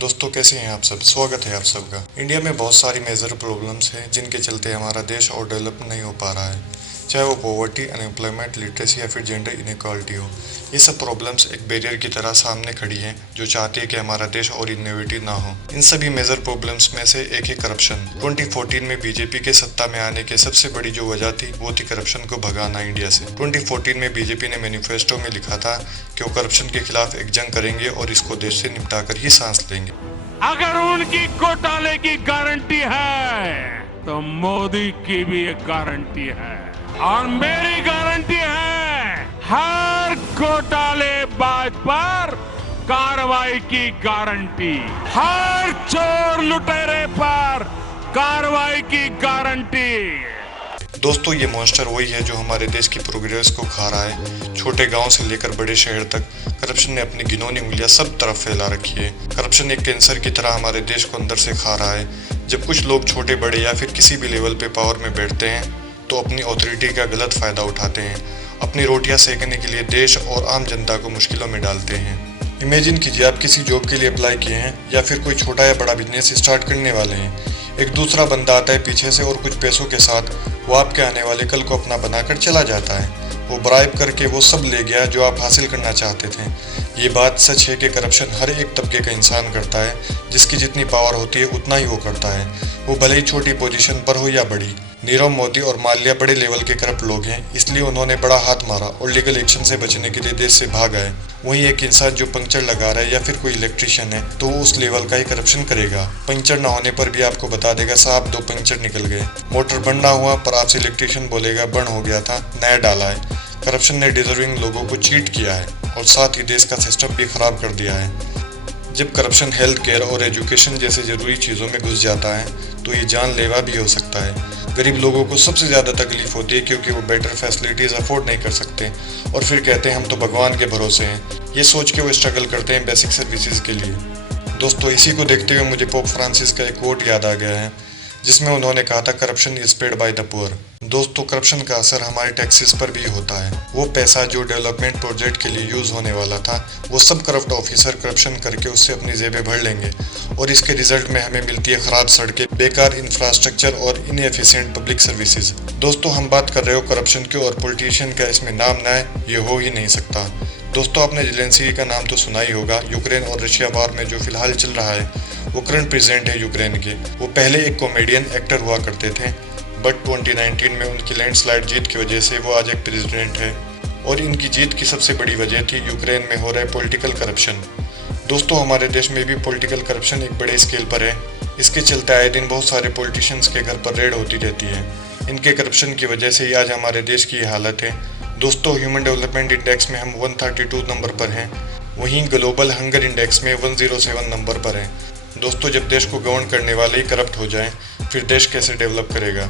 दोस्तों कैसे हैं आप सब। स्वागत है आप सबका। इंडिया में बहुत सारी मेजर प्रॉब्लम्स हैं जिनके चलते हमारा देश और डेवलप नहीं हो पा रहा है, चाहे वो पॉवर्टी, अनएम्प्लॉयमेंट, लिटरेसी या फिर जेंडर इनइक्वालिटी हो। ये सब प्रॉब्लम्स एक बैरियर की तरह सामने खड़ी हैं जो चाहती है कि हमारा देश और इनोवेटिव ना हो। इन सभी मेजर प्रॉब्लम्स में से एक है करप्शन। 2014 में बीजेपी के सत्ता में आने की सबसे बड़ी जो वजह थी वो थी करप्शन को भगाना इंडिया से। 2014 में बीजेपी ने मैनिफेस्टो में लिखा था कि वो करप्शन के खिलाफ एक जंग करेंगे और इसको देश से निपटा कर ही सांस लेंगे। अगर उनकी घोटाले की गारंटी है तो मोदी की भी एक गारंटी है और मेरी गारंटी है हर घोटालेबाज पर कार्रवाई की गारंटी, हर चोर लुटेरे पर कार्रवाई की गारंटी। दोस्तों ये मॉन्स्टर वही है जो हमारे देश की प्रोग्रेस को खा रहा है। छोटे गांव से लेकर बड़े शहर तक करप्शन ने अपनी गिनौनी उंगलियां सब तरफ फैला रखी है। करप्शन एक कैंसर की तरह हमारे देश को अंदर से खा रहा है। जब कुछ लोग छोटे बड़े या फिर किसी भी लेवल पे पावर में बैठते हैं तो अपनी अथॉरिटी का गलत फायदा उठाते हैं। अपनी रोटियां सेकने के लिए देश और आम जनता को मुश्किलों में डालते हैं। इमेजिन कीजिए आप किसी जॉब के लिए अप्लाई किए हैं या फिर कोई छोटा या बड़ा बिजनेस स्टार्ट करने वाले हैं। एक दूसरा बंदा आता है पीछे से और कुछ पैसों के साथ वो आपके आने वाले कल को अपना बनाकर चला जाता है। वो ब्राइब करके वो सब ले गया जो आप हासिल करना चाहते थे। ये बात सच है कि करप्शन हर एक तबके का इंसान करता है। जिसकी जितनी पावर होती है उतना ही वो करता है, वो भले ही छोटी पोजीशन पर हो या बड़ी। नीरव मोदी और माल्या बड़े लेवल के करप्ट लोग हैं, इसलिए उन्होंने बड़ा हाथ मारा और लीगल एक्शन से बचने के लिए देश से भाग आए। वहीं एक इंसान जो पंक्चर लगा रहा है या फिर कोई इलेक्ट्रिशियन है तो वो उस लेवल का ही करप्शन करेगा। पंक्चर ना होने पर भी आपको बता देगा साहब 2 पंक्चर निकल गए। मोटर बंद ना हुआ पर आपसे इलेक्ट्रिशियन बोलेगा बंद हो गया था, नया डाला है। करप्शन ने डिजर्विंग लोगों को चीट किया है और साथ ही देश का सिस्टम भी खराब कर दिया है। जब करप्शन हेल्थ केयर और एजुकेशन जैसे जरूरी चीज़ों में घुस जाता है तो ये जानलेवा भी हो सकता है। गरीब लोगों को सबसे ज़्यादा तकलीफ होती है क्योंकि वो बेटर फैसिलिटीज़ अफोर्ड नहीं कर सकते और फिर कहते हैं हम तो भगवान के भरोसे हैं। ये सोच के वो स्ट्रगल करते हैं बेसिक सर्विसेज के लिए। दोस्तों इसी को देखते हुए मुझे पोप फ्रांसिस का एक कोट याद आ गया है जिसमें उन्होंने कहा था corruption is paid by the poor. दोस्तों करप्शन का असर हमारे टैक्सेस पर भी होता है। वो पैसा जो डेवलपमेंट प्रोजेक्ट के लिए यूज होने वाला था वो सब करप्ट ऑफिसर करप्शन करके उससे अपनी जेबें भर लेंगे और इसके रिजल्ट में हमें मिलती है खराब सड़कें, बेकार इंफ्रास्ट्रक्चर और इनएफिशिएंट पब्लिक सर्विसेज। दोस्तों हम बात कर रहे हो करप्शन की और पॉलिटिशियन का इसमें नाम ना है ये हो ही नहीं सकता। दोस्तों आपने जेलेंस्की का नाम तो सुना ही होगा। यूक्रेन और रशिया वार में जो फिलहाल चल रहा है वो करंट प्रेसिडेंट है यूक्रेन के। वो पहले एक कॉमेडियन एक्टर हुआ करते थे बट 2019 में उनकी लैंडस्लाइड जीत की वजह से वो आज एक प्रेसिडेंट है और इनकी जीत की सबसे बड़ी वजह थी यूक्रेन में हो रहे पॉलिटिकल करप्शन। दोस्तों हमारे देश में भी पॉलिटिकल करप्शन एक बड़े स्केल पर है। इसके चलते आए दिन बहुत सारे पॉलिटिशियंस के घर पर रेड होती रहती है। इनके करप्शन की वजह से ही आज हमारे देश की हालत है। दोस्तों ह्यूमन डेवलपमेंट इंडेक्स में हम 132 नंबर पर हैं, वहीं ग्लोबल हंगर इंडेक्स में 107 नंबर पर हैं। दोस्तों जब देश को गवर्न करने वाले ही करप्ट हो जाएं फिर देश कैसे डेवलप करेगा।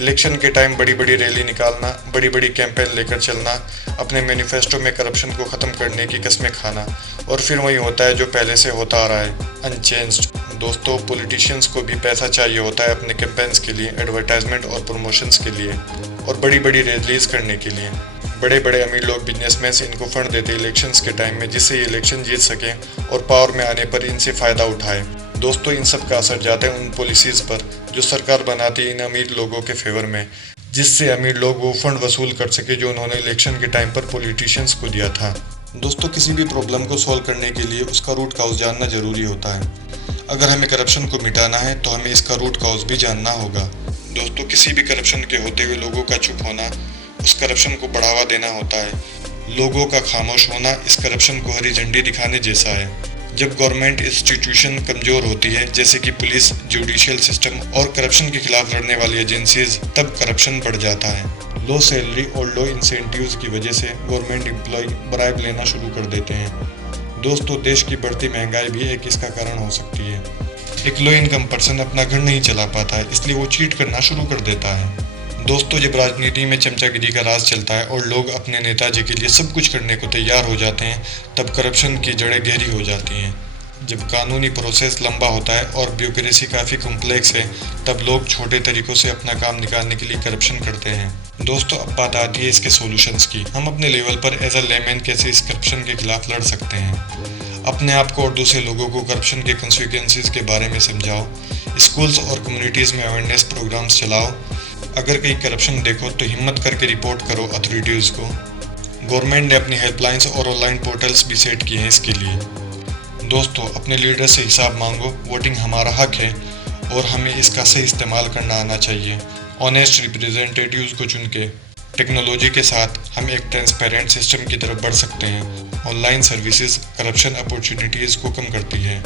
इलेक्शन के टाइम बड़ी बड़ी रैली निकालना, बड़ी बड़ी कैंपेन लेकर चलना, अपने मैनिफेस्टो में करप्शन को ख़त्म करने की कस्में खाना और फिर वही होता है जो पहले से होता आ रहा है, अनचेंज्ड। दोस्तों पॉलिटिशियंस को भी पैसा चाहिए होता है अपने कैंपेन्स के लिए, एडवर्टाइजमेंट और प्रमोशंस के लिए और बड़ी बड़ी रैलीज करने के लिए। बड़े बड़े अमीर लोग बिजनेसमैन इनको फंड देते इलेक्शंस के टाइम में जिससे ये इलेक्शन जीत सकें और पावर में आने पर इनसे फ़ायदा उठाए। दोस्तों इन सब का असर जाता है उन पॉलिसीज़ पर जो सरकार बनाती है इन अमीर लोगों के फेवर में, जिससे अमीर लोग वो फंड वसूल कर सके जो उन्होंने इलेक्शन के टाइम पर पॉलिटिशियंस को दिया था। दोस्तों किसी भी प्रॉब्लम को सॉल्व करने के लिए उसका रूट काउज जानना जरूरी होता है। अगर हमें करप्शन को मिटाना है तो हमें इसका रूट काउज भी जानना होगा। दोस्तों किसी भी करप्शन के होते हुए लोगों का चुप होना उस करप्शन को बढ़ावा देना होता है। लोगों का खामोश होना इस करप्शन को हरी झंडी दिखाने जैसा है। जब गवर्नमेंट इंस्टीट्यूशन कमजोर होती है जैसे कि पुलिस, जुडिशियल सिस्टम और करप्शन के खिलाफ लड़ने वाली एजेंसीज, तब करप्शन बढ़ जाता है। लो सैलरी और लो इंसेंटिव्स की वजह से गवर्नमेंट एम्प्लॉय ब्राइब लेना शुरू कर देते हैं। दोस्तों देश की बढ़ती महंगाई भी एक इसका कारण हो सकती है। एक लो इनकम पर्सन अपना घर नहीं चला पाता है इसलिए वो चीट करना शुरू कर देता है। दोस्तों जब राजनीति में चमचागिरी का राज चलता है और लोग अपने नेताजी के लिए सब कुछ करने को तैयार हो जाते हैं तब करप्शन की जड़ें गहरी हो जाती हैं। जब कानूनी प्रोसेस लंबा होता है और ब्यूरोक्रेसी काफ़ी कॉम्प्लेक्स है, तब लोग छोटे तरीकों से अपना काम निकालने के लिए करप्शन करते हैं। दोस्तों, अब बात आती है इसके सॉल्यूशंस की। हम अपने लेवल पर एज अ लेमैन कैसे इस करप्शन के खिलाफ लड़ सकते हैं। अपने आप को और दूसरे लोगों को करप्शन के कंसिक्वेंसेस के बारे में समझाओ। स्कूल्स और कम्युनिटीज़ में अवेयरनेस प्रोग्राम्स चलाओ। अगर कहीं करप्शन देखो तो हिम्मत करके रिपोर्ट करो अथॉरिटीज़ को। गवर्नमेंट ने अपनी हेल्पलाइंस और ऑनलाइन पोर्टल्स भी सेट किए हैं इसके लिए। दोस्तों, अपने लीडर से हिसाब मांगो। वोटिंग हमारा हक है और हमें इसका सही इस्तेमाल करना आना चाहिए। ऑनेस्ट रिप्रेजेंटेटिव्स को चुन के टेक्नोलॉजी के साथ हम एक ट्रांसपेरेंट सिस्टम की तरफ बढ़ सकते हैं। ऑनलाइन सर्विसेज करप्शन अपॉर्चुनिटीज़ को कम करती है।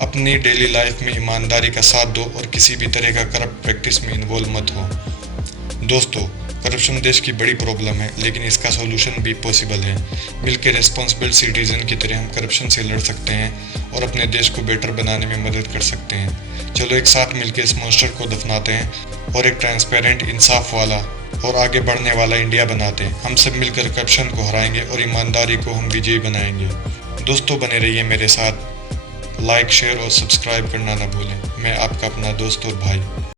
अपनी डेली लाइफ में ईमानदारी का साथ दो और किसी भी तरह का करप्ट प्रैक्टिस में इन्वॉल्व मत हो। दोस्तों, करप्शन देश की बड़ी प्रॉब्लम है, लेकिन इसका सॉल्यूशन भी पॉसिबल है। मिलकर रेस्पॉन्सिबल सिटीजन की तरह हम करप्शन से लड़ सकते हैं और अपने देश को बेटर बनाने में मदद कर सकते हैं। चलो एक साथ मिलकर इस मॉन्स्टर को दफनाते हैं और एक ट्रांसपेरेंट, इंसाफ वाला और आगे बढ़ने वाला इंडिया बनाते हैं। हम सब मिलकर करप्शन को हराएंगे और ईमानदारी को हम विजयी बनाएंगे। दोस्तों, बने रहिए मेरे साथ। लाइक, शेयर और सब्सक्राइब करना ना भूलें। मैं आपका अपना दोस्त और भाई।